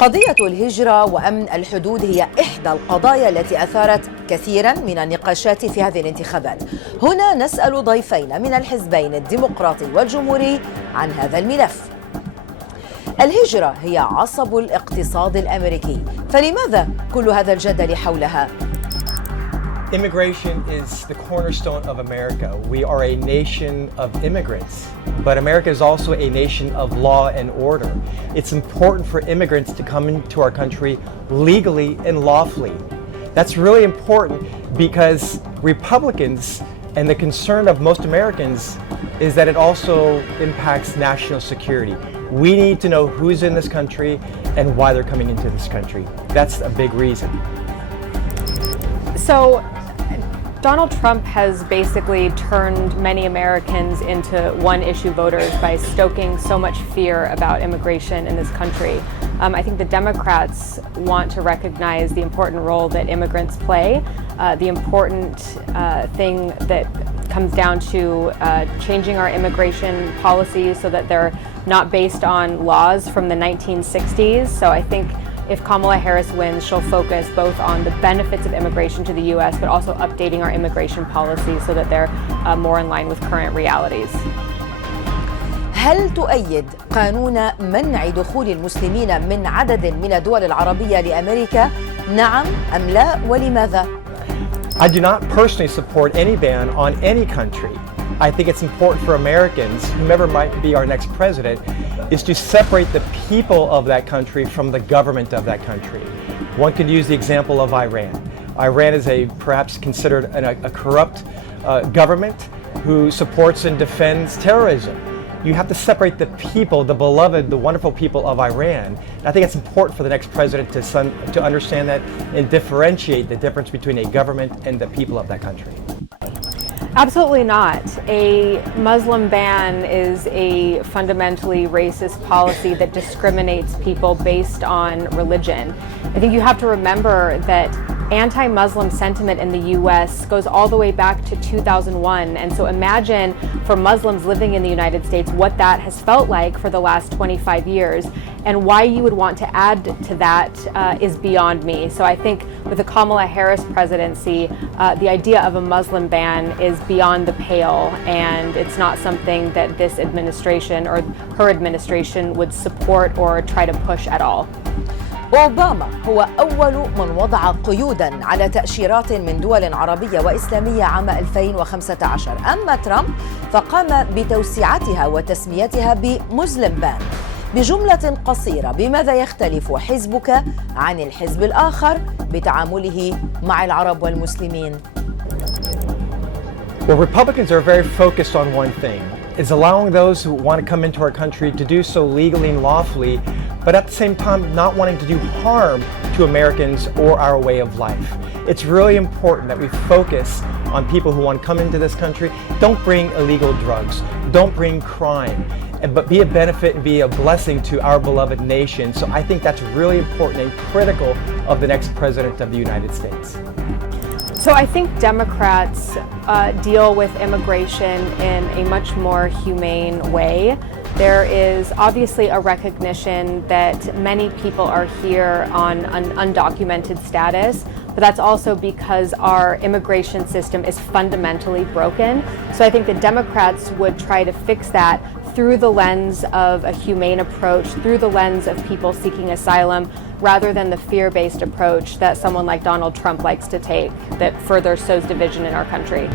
قضية الهجرة وأمن الحدود هي إحدى القضايا التي أثارت كثيرا من النقاشات في هذه الانتخابات. هنا نسأل ضيفين من الحزبين الديمقراطي والجمهوري عن هذا الملف. الهجرة هي عصب الاقتصاد الأمريكي، فلماذا كل هذا الجدل حولها؟ Immigration is the cornerstone of America. We are a nation of immigrants, but America is also a nation of law and order. It's important for immigrants to come into our country legally and lawfully. That's really important because Republicans and the concern of most Americans is that it also impacts national security. We need to know who's in this country and why they're coming into this country. That's a big reason. So Donald Trump has basically turned many Americans into one-issue voters by stoking so much fear about immigration in this country. I think the Democrats want to recognize the important role that immigrants play, the important thing that comes down to changing our immigration policies so that they're not based on laws from the 1960s. So I think if Kamala Harris wins, she'll focus both on the benefits of immigration to the U.S., but also updating our immigration policies so that they're more in line with current realities. هل تؤيد قانون منع دخول المسلمين من عدد من الدول العربية لأمريكا؟ نعم أم لا، ولماذا؟ I do not personally support any ban on any country. I think it's important for Americans, whomever might be our next president, is to separate the people of that country from the government of that country. One could use the example of Iran. Iran is perhaps considered a corrupt government who supports and defends terrorism. You have to separate the people, the beloved, the wonderful people of Iran. And I think it's important for the next president to understand that and differentiate the difference between a government and the people of that country. Absolutely not. A Muslim ban is a fundamentally racist policy that discriminates people based on religion. I think you have to remember that anti-Muslim sentiment in the U.S. goes all the way back to 2001. And so imagine for Muslims living in the United States what that has felt like for the last 25 years. And why you would want to add to that is beyond me. So I think with the Kamala Harris presidency, the idea of a Muslim ban is beyond the pale, and it's not something that this administration or her administration would support or try to push at all. أوباما هو أول من وضع قيوداً على تأشيرات من دول عربية وإسلامية عام 2015. أما ترامب فقام بتوسيعتها وتسميتها بمسلم بان. بجملة قصيرة، بماذا يختلف حزبك عن الحزب الآخر بتعامله مع العرب والمسلمين؟ Well, Republicans are very focused on one thing, is allowing those who want to come into our country to do so legally and lawfully, but at the same time not wanting to do harm to Americans or our way of life. It's really important that we focus on people who want to come into this country. Don't bring illegal drugs, don't bring crime, but be a benefit and be a blessing to our beloved nation. So I think that's really important and critical of the next president of the United States. So I think Democrats deal with immigration in a much more humane way. There is obviously a recognition that many people are here on an undocumented status, but that's also because our immigration system is fundamentally broken. So I think the Democrats would try to fix that through the lens of a humane approach, through the lens of people seeking asylum, rather than the fear-based approach that someone like Donald Trump likes to take that further sows division in our country.